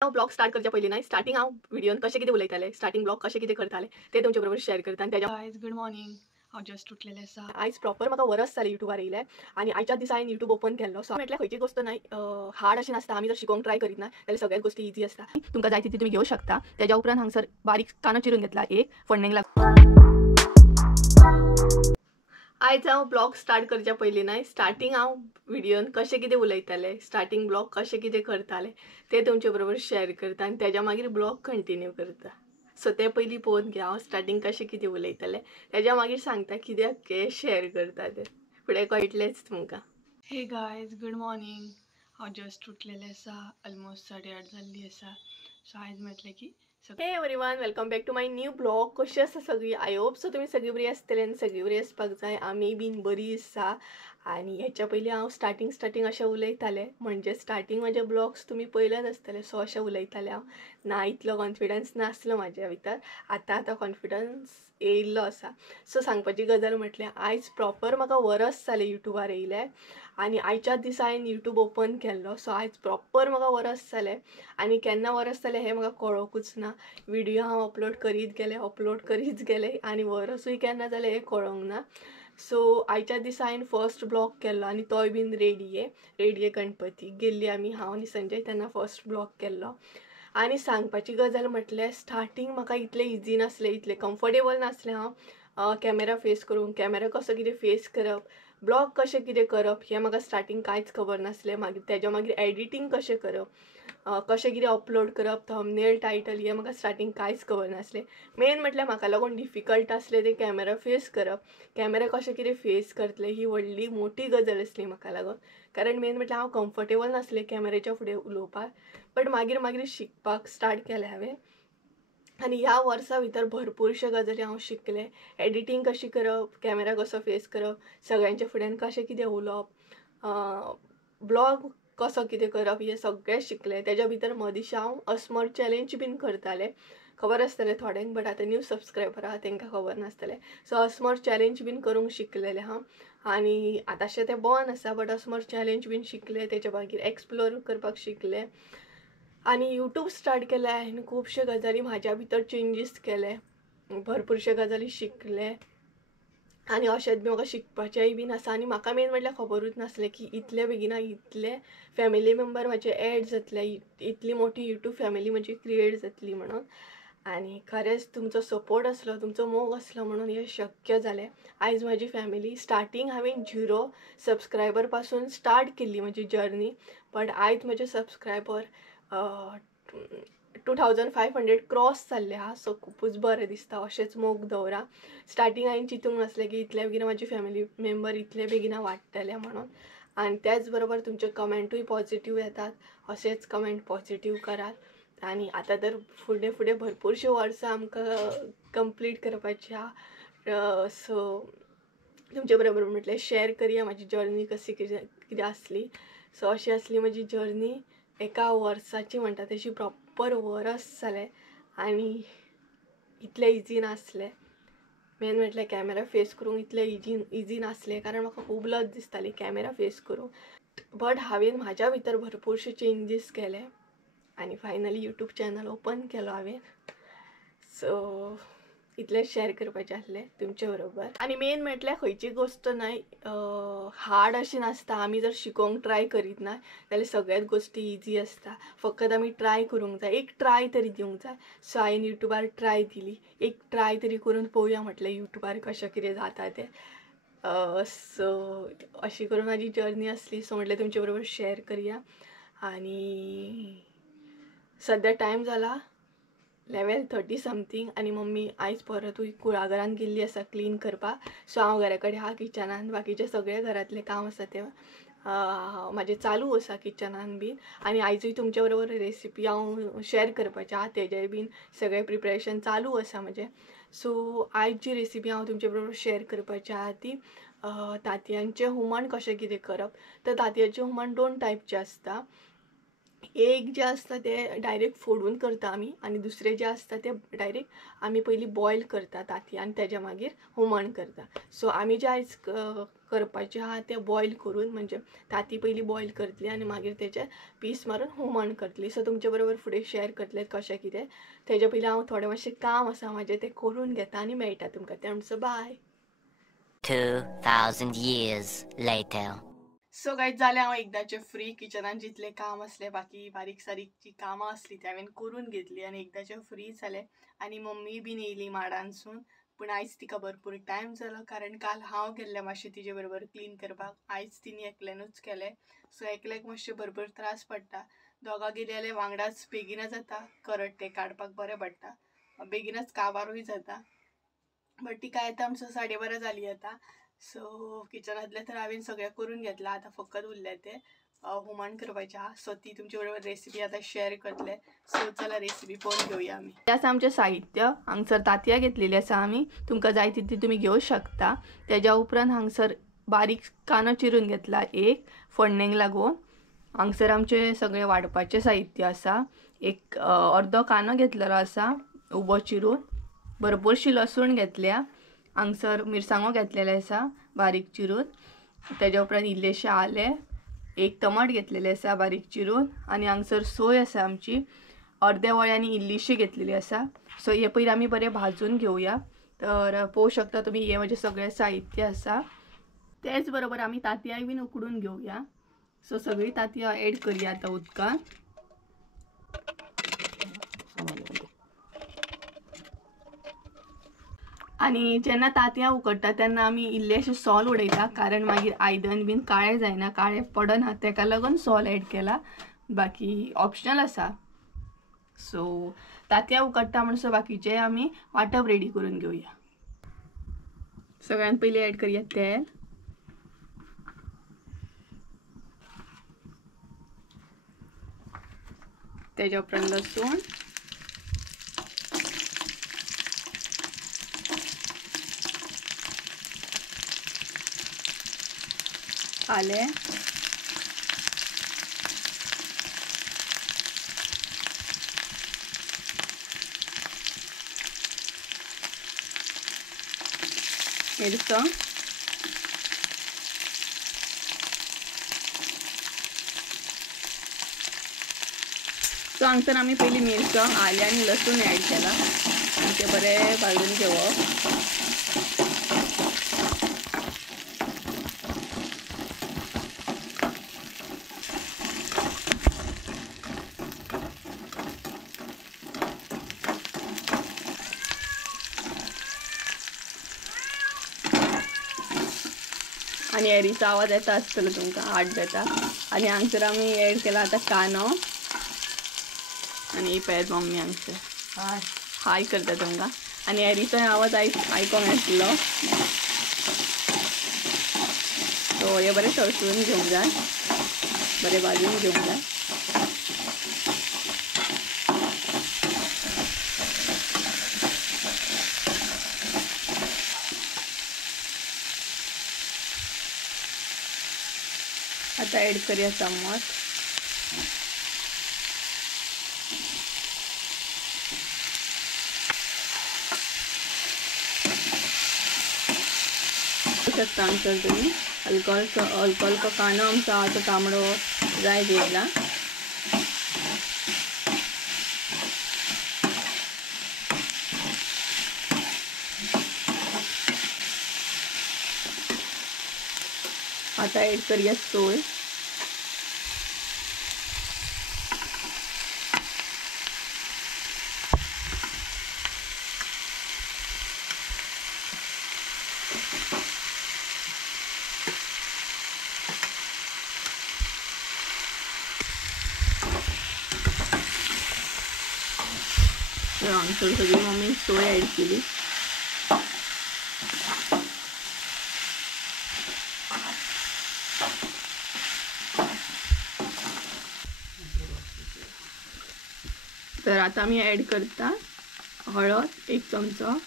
Blog start करच्या पयलीं ना स्टार्टिंग हांव व्हिडिओन कशें कितें उलयतालें, स्टार्टिंग ब्लॉग कशें कितें करतालें तें तुमचे बरोबर शेअर करता। आनी तेज्या गायज गुड मॉर्निंग। हांव जस्ट उठलेलें आसा। आयज प्रॉपर म्हाका वरस जालें युट्यूबार येयलें आनी आयच्या दिसा हांवें युट्यूब ओपन केल्लो। सो म्हटल्यार खंयची गोष्ट न्हय हार्ड अशी नासता। आमी जर शिकोवंक ट्राय करीत ना जाल्यार सगळ्याच गोष्टी इजी आसता। तुमकां जाय तितली तुमी घेवंक शकता। तेज्या उपरांत हांगसर बारीक कांदो चिरून घेतला एक फोडणेक आयज हांव ब्लॉग स्टार्ट करच्या पयलीं ना स्टार्टिंग हांव व्हिडिओन कशें कितें उलयतालें, स्टार्टिंग ब्लॉग कशें कितें करतालें तें तुमचे बरोबर शेअर करता आनी तेज्या मागीर ब्लॉग कंटिन्यू करता। सो ते पयलीं पळोवन घे हांव स्टार्टिंग कशें कितें उलयतालें, तेज्या मागीर सांगता कित्याक हें शेअर करता तें फुडें कळटलेंच तुमकां। हे गायज गुड मॉर्निंग। हांव जस्ट उठलेलें आसा। ऑलमोस्ट 8:30 जाल्लीं आसा। सो आयज म्हटलें की हे everyone, welcome back to my new blog. कशी आसा सगळीं? आय होप सो तुमी सगळीं बरी आसतली आनी सगळीं बरी आसपाक जाय। आमी बीन बरी आसा। आनी हेच्या पयलीं हांव स्टार्टिंग अशें उलयतालें, म्हणजे स्टार्टिंग म्हाजे ब्लॉग्स तुमी पळयलेच आसतले। सो अशें उलयतालें हांव, ना इतलो कॉन्फिडन्स नासलो म्हाज्या भितर। आतां कॉन्फिडन्स येयल्लो आसा। सो सांगपाची गजाल म्हटल्यार आयज प्रॉपर म्हाका वरस जालें युट्यूबार येयलें आनी आयच्या दिसा हांवें युट्यूब ओपन केल्लो। सो आयज प्रॉपर म्हाका वरस जालें आनी केन्ना वरस जालें हें म्हाका कळोकूच ना। व्हिडिओ हांव अपलोड करीत गेलें आनी वरसूय केन्ना जालें हें कळोंक ना। सो आयच्या दिसा हांवें फर्स्ट ब्लॉग केल्लो आनी तोय बीन रेडये गणपती गेल्ली आमी, हांव आनी संजय तेन्ना फर्स्ट ब्लॉग केल्लो। आनी सांगपाची गजाल म्हटल्यार स्टार्टिंग म्हाका इतलें इजी नासलें, इतलें कम्फर्टेबल नासलें हांव कॅमेरा फेस करूंक, कॅमेरा कसो कितें फेस करप, ब्लॉग कशें कितें करप हें म्हाका स्टार्टिंग कांयच खबर नासलें। मागीर तेज्या मागीर एडिटींग कशें करप, कशें कितें अपलोड करप, थंबनेल टायटल हें म्हाका स्टार्टिंग कांयच खबर नासलें। मेन म्हटल्यार म्हाका लागून डिफिकल्ट आसलें तें कॅमेरा फेस करप, कॅमेरा कशें कितें फेस करतलें ही व्हडली मोठी गजाल आसली म्हाका लागून। कारण मेन म्हटल्यार हांव कम्फर्टेबल नासलें कॅमेराच्या फुडें उलोवपाक। बट मागीर शिकपाक स्टार्ट केलें हांवें आनी ह्या वर्सा भितर भरपूरशे गजाली हांव शिकलें। एडिटींग कशी करप, कॅमेरा कसो फेस करप, सगळ्यांच्या फुड्यान कशें कितें उलोवप, ब्लॉग कसो कितें करप हें सगळें शिकलें। तेज्या भितर मदींच हांव अस्मर चॅलेंज बीन करतालें, खबर आसतलें थोड्यांक, बट आतां न्यू सबस्क्रायबर आहा तांकां खबर नासतलें। सो अस्मर चॅलेंज बीन करूंक शिकलेलें हांव आनी आतांशें तें बंद आसा, बट अस्मर चॅलेंज बीन शिकलें। तेच्या मागीर एक्सप्लोर करपाक शिकलें आनी यूट्यूब स्टार्ट केलें आनी खुबशे गजाली म्हाज्या भितर चेंजीस केले, भरपूरशे गजाली शिकले आनी अशेंच बी म्हाका शिकपाचेंय बीन आसा। आनी म्हाका मेन म्हटल्यार खबरूच नासलें की इतले बेगिना इतले फॅमिली मेंबर म्हाजे एड जातले, इतली मोठी यूट्यूब फॅमिली म्हजी क्रिएट जातली म्हणून। आनी खरेंच तुमचो सपोर्ट आसलो, तुमचो मोग आसलो म्हणून हें शक्य जालें। आयज म्हाजी फॅमिली, स्टार्टिंग हांवें 0 सबस्क्रायबर पासून स्टार्ट केल्ली म्हजी जर्नी, बट आयज म्हजे सबस्क्रायबर 2500 क्रॉस जाल्ले आहा। सो खूबच बरें दिसता। अशेंच मोग दवरा। स्टार्टिंग हांवें चिंतूंक नासलें की इतले बेगिना म्हाजी फॅमिली मेंबर इतले बेगिना वाडटले म्हणून। आनी त्याच बरोबर तुमचे कमेंटूय पॉझिटिव्ह येतात, अशेंच कमेंट पॉझिटिव्ह करात। आनी आतां तर फुडें भरपूरशीं वर्सां आमकां कंप्लीट करपाची आहा। सो तुमचे बरोबर म्हटलें शेअर करया म्हाजी जर्नी कशी कितें आसली। सो अशी आसली म्हजी जर्नी एका वर्साची, म्हणटा तशी प्रॉपर वरस जालें आनी इतलें इजी नासलें। मेन म्हटल्यार कॅमेरा फेस करूंक इतलें इजी नासलें, कारण म्हाका खूब लज दिसताली कॅमेरा फेस करूंक। बट हांवें म्हाज्या भितर भरपूरशे चेंजीस केले आनी फायनली यूट्यूब चॅनल ओपन केलो हांवें। सो इतलें शेअर करपाचें आसलें तुमचे बरोबर। आनी मेन म्हटल्यार खंयची गोष्ट न्हय हार्ड अशी नासता। आमी जर शिकोवंक ट्राय करीत ना जाल्यार सगळ्याच गोष्टी इजी आसता। फकत आमी ट्राय करूंक जाय, एक ट्राय तरी दिवंक जाय। सो हांवें यूट्यूबार ट्राय दिली, एक ट्राय तरी करून पळोवया म्हटलें यूट्यूबार कशें कितें जाता तें। सो अशी करून म्हाजी जर्नी आसली। सो म्हटलें तुमचे बरोबर शेअर करया। आनी सद्या टायम जाला 11:30 समथींग आनी मम्मी आयज परतूय कुळागरान गेल्ली आसा क्लीन करपाक। सो हांव घरा कडेन आहा किचनान, बाकीचे सगळे घरातले काम आसा ते म्हाजे चालू आसा किचनान बीन। आनी आयजूय तुमचे बरोबर रेसिपी हांव शेअर करपाचें आहा, तेजेय बीन सगळें प्रिपरेशन चालू आसा म्हजें। सो आयज जी रेसिपी हांव तुमचे बरोबर शेअर करपाची आहा ती तांतयांचें हुमण कशें कितें करप। तर तांतयांचें हुमण 2 टायपचें आसता। एक जे असता ते डायरेक्ट फोडून करता आमी आणि दुसरे जे असता ते डायरेक्ट आमी पयलीं बॉयल करता तांतयां आनी तेज्या मागीर हुमण करता. सो आमी जे आयज करपाचें आहा तें बॉयल करून म्हणजे तांती पयलीं बॉयल करतली आनी मागीर तेचे पीस मारून हुमण करतली. सो तुमचे बरोबर फुडें शेअर करतलें कशें कितें. तेज्या पयलीं हांव थोडें मातशें काम आसा म्हाजें तें करून घेता आनी मेळटा तुमकां. तेमचो bye. 2,000 years later. So guys जालें हांव एकदाचें फ्री. किचनान जितलें काम असलें बाकी बारीक सारीक जी कामां असलीं ती हांवें करून घेतली आनी एकदाचें फ्री जालें. आनी मम्मी बीन येयली माडांसून. पूण आयज तिका भरपूर टायम जालो कारण काल हांव गेल्लें मातशें तिचे बरोबर क्लीन करपाक. आयज तिणी एकल्यानूच केलें. सो एकल्याक मातशें भरपूर त्रास पडटा. दोगां गेलीं जाल्यार वांगडाच बेगिना जाता. करट तें काडपाक बरें पडटा. बेगिनाच काबारूय जाता. बट तिका येता आमचो 12:30 जालीं आतां. सो किचनांतलें तर हांवें सगळें करून घेतलां. आतां फकत उरलें तें हुमण करपाचें आहा. सो ती तुमचे बरोबर रेसिपी आतां शेअर करतलें. सो चला रेसिपी पळोवन घेवया आमी. हें आसा आमचें साहित्य. हांगसर तांतयां घेतलेलीं आसा आमी. तुमकां जाय तितली तुमी घेवं शकता. तेज्या उपरांत हांगसर बारीक कांदो चिरून घेतला एक फोडणेक लागून. हांगसर आमचें सगळें वाडपाचें साहित्य आसा. एक अर्दो कांदो घेतलेलो आसा उबो चिरून. भरपूरशी लसूण घेतल्या. हांगसर मिरसांगो घेतलेले आसा बारीक चिरून. तेज्या उपरांत इल्लेशें आलें. एक टमाट घेतलेलें आसा बारीक चिरून. आनी हांगसर सोय आसा आमची अर्दे वळ्यांनी इल्लीशी घेतलेली आसा. सो हे पयलीं आमी बरें भाजून घेवया. तर पळोवंक शकता तुमी हे म्हजें सगळें साहित्य आसा. तेच बरोबर आमी तांतयां बीन उकडून घेवया. सो सगळीं तांतयां एड करया आतां उदकांत. आनी जेन्ना तांतयां उकडटा तेन्ना आमी इल्लेशें सॉल उडयता कारण मागीर आयदन बीन काळें जायना, काळें पडना. तेका लागून सॉल एड केला. बाकी ऑप्शनल आसा. सो तांतयां उकडटा म्हणसर बाकीचे आमी वांटप रेडी करून घेवया. सगळ्यान पयलीं एड करया तेल. तेज्या उपरांत लसूण. आलें. मिरसांग. सो हांगसर आमी पयलीं मिरसांग, आलें आनी लसूण एड केला आनी तें बरें भाजून घेवप. आनी एरीचो आवाज येता आसतलो तुमकां आडबेता. आनी हांगसर आमी एड केला आतां कांदो. आनी ही पळयात मम्मी हांगसर हाय करता तुमकां. आनी एरीचो आवाज आयकोंक येतलो. सो हे बरें तळसून घेवंक जाय. बरें भाजून घेवंक जाय. आता एड करूया चमच. शकता हांगसर तुम्ही हलको हलको कांदो आमचो आसा तांबडो जाय दिला. आता एड करूया सोय. सगळी मम्मी सोय ॲड केली. तर आता मी ॲड करता हळद 1 चमचो.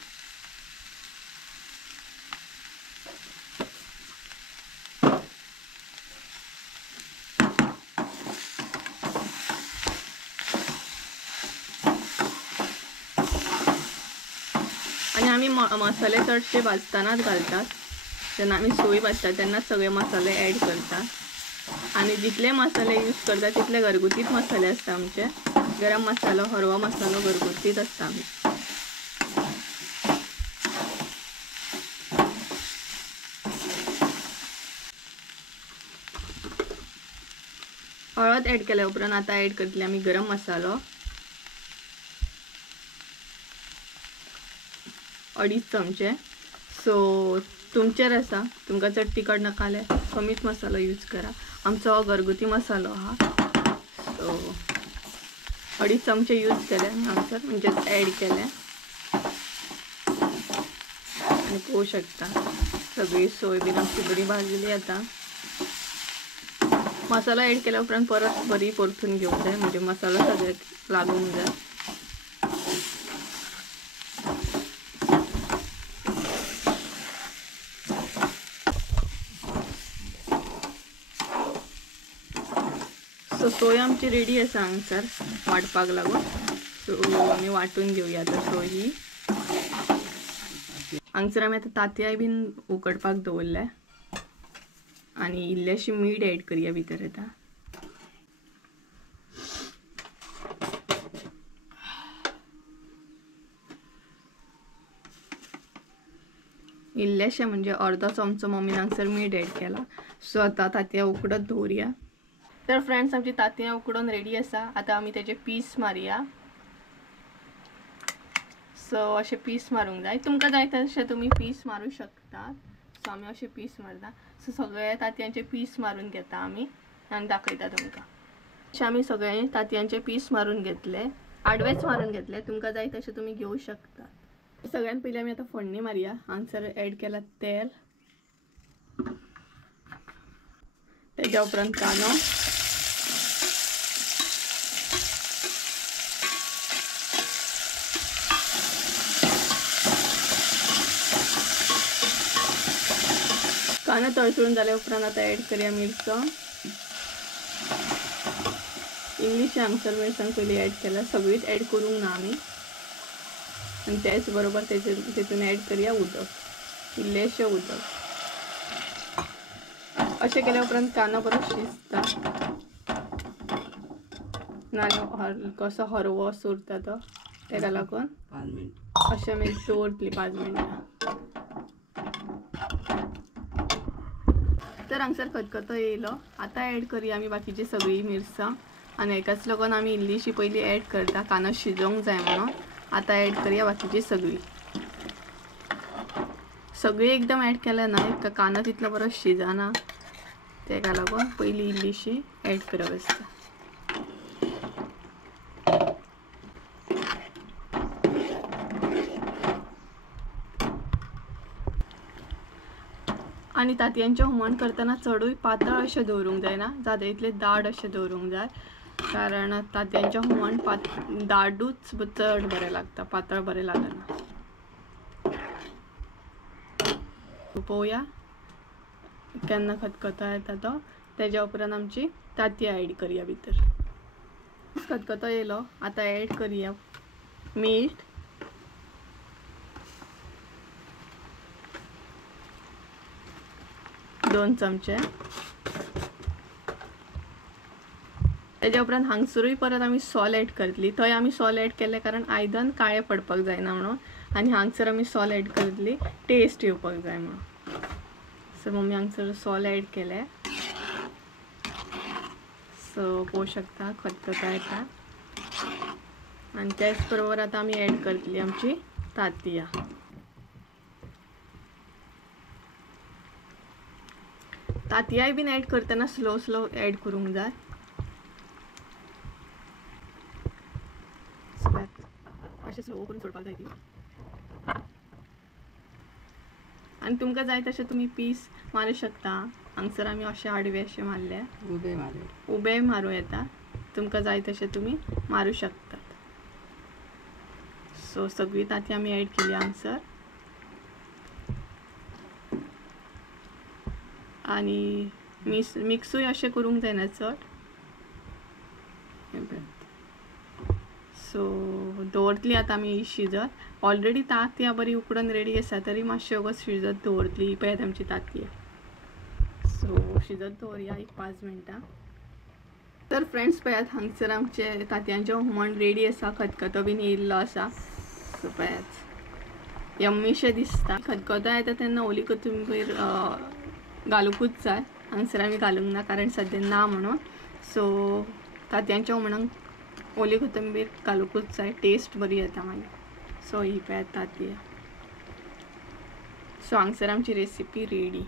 आणि आम्ही मसाले चडशे भाजतानाच घालतात. जेन्ना आम्ही सोय भाजतात तेन्नाच सगळे मसाले ॲड करतात. आणि जितले मसाले यूज करतात तितले घरगुतीच मसाले असतात आमचे. गरम मसालो, हरवा मसालो घरगुतीच असता आमी. हळद ॲड केल्या उपरांत आता ॲड करतली आमी गरम मसालो 2.5 चमचे. सो तुमचेर आसा, तुमकां चड तिखट नाका जाल्यार कमीच मसालो यूज करा. आमचो हो घरगुती मसालो आहा. सो 2.5 चमचे यूज केले हांगसर, म्हणजे ॲड केले. आणि पळोवंक शकता सगळी सोय बीन आमची बरी भाजली. आता मसाला ॲड केल्या उपरांत परत बरी परतून घेवंक जाय, म्हणजे मसाला सगळ्याक लागूंक जाय. सो सोय आमची रेडी आसा हांगसर वाटपाक लागून. सो आमी वाटून घेवया आतां सोय ही. हांगसर आमी आतां तांतयां बीन उकडपाक दवरल्या आणि इल्लेशी मीठ ॲड करया भितर. आतां इल्लेशें म्हणजे अर्दो चमचो मम्मीन हांगसर मीठ ॲड केला. सो आतां तांतयां उकडत दवरया. तर फ्रेंड्स आमची तांतयां उकडून रेडी आसा. आता आमी तेजे पीस मारया. सो अशे पीस मारूंक जाय. तुमकां जाय तशे तुमी पीस मारू शकतात. सो आमी अशे पीस मारता. सो सगळे तांतयांचे पीस मारून घेता आमी आनी दाखयता तुमकां. अशे आमी सगळे तांतयांचे पीस मारून घेतले, आडवेच मारून घेतले. तुमकां जाय तशे तुमी घेवं शकतात. सगळ्यान पयलीं आमी आतां फोडणी मारया. हांगसर ॲड केला तेल, तेज्या उपरांत कांदो, कांदो तळसून जाल्या उपरांत आता ॲड करया मिरसांग. इंग्लिश हांगसर मिरसांग पयलीं ॲड केला, सगळीच ॲड करूंक ना आमी. आनी त्याच बरोबर तेतून ॲड करया उदक, इल्लेशें उदक. अशें केल्या उपरांत कांदो बरो शिजता. नाल्यार कसो हरवो सुरता तो, तेका लागून अशें आमी दवरतली 5 मिनटां. तर हांगसर खतखतो येयलो. आता ॲड करया आमी बाकीची सगळी मिरसांग. आनी हेकाच लागून आमी इल्लीशी पयलीं ॲड करता, कांदो शिजोवंक जाय म्हणून. आता ॲड करया बाकीची सगळी एकदम ॲड केल्या ना, कांदो तितलो बरो शिजना. तेका लागून पयलीं इल्लीशी ॲड करप आसता. आनी तांतयांचें हुमण करतना चडूय पातळ अशें दवरूंक जायना, जाता तितले दाट अशें दवरूंक जाय. कारण तांतयांचें हुमण दाटूच चड बरें लागता, पातळ बरें लागना. पळोवया केन्ना खतखतो येता तो. तेज्या उपरांत आमची तांतयां ॲड करया भितर. खतखतो येयलो. आता ॲड करया मीठ, दोन चमचे. तेज्या उपरांत हांगसरूय परत आमी सॉल्ट ॲड करतली. थंय आमी सॉल्ट ॲड केले कारण आयदन काळें पडपाक जायना म्हणून, आनी हांगसर आमी सॉल्ट ॲड करतली टेस्ट येवपाक जाय म्हणून. सो मम्मी हांगसर सॉल्ट ॲड केले. सो पळोवंक शकता खतखतो येता. आनी त्याच बरोबर आतां आमी ॲड करतली आमची तांतयां. तांतयाय बीन ॲड करतना स्लो ॲड करूंक जाय. अशें स्लो करून सोडपाक जाय ती. आनी तुमकां जाय तशें तुमी पीस मारूं शकता. हांगसर आमी अशें आडवे अशें मारले, उबे मारूं येता. तुमकां जाय तशें तुमी मारूं शकतात. सो सगळी तांतयां आमी ॲड केली हांगसर. आनी मिक्सूय अशें करूंक जायना चड. सो दवरतली आतां आमी शिजत. ऑलरेडी तांतयां बरी उकडून रेडी आसा, तरी मातशें वगत शिजत दवरतली. पळयात आमची तांतयां. सो शिजत दवरया एक 5 मिनटां. तर फ्रेंड्स पळयात, हांगसर आमचे तांतयांचें हुमण रेडी आसा. खतखतो बीन येयल्लो आसा. सो पळयात, यम्मीशें दिसता. खतखतो येता तेन्ना ओली कोथिंबीर घालूंकूच जाय. हांगसर आमी घालूंक ना कारण सद्या ना म्हणून. सो तांतयांच्या हुमणाक ओली कोथिंबीर घालूंकूच जाय, टेस्ट बरी येता मागीर. सो ही पळयात तांतयां. सो हांगसर आमची रेसिपी रेडी.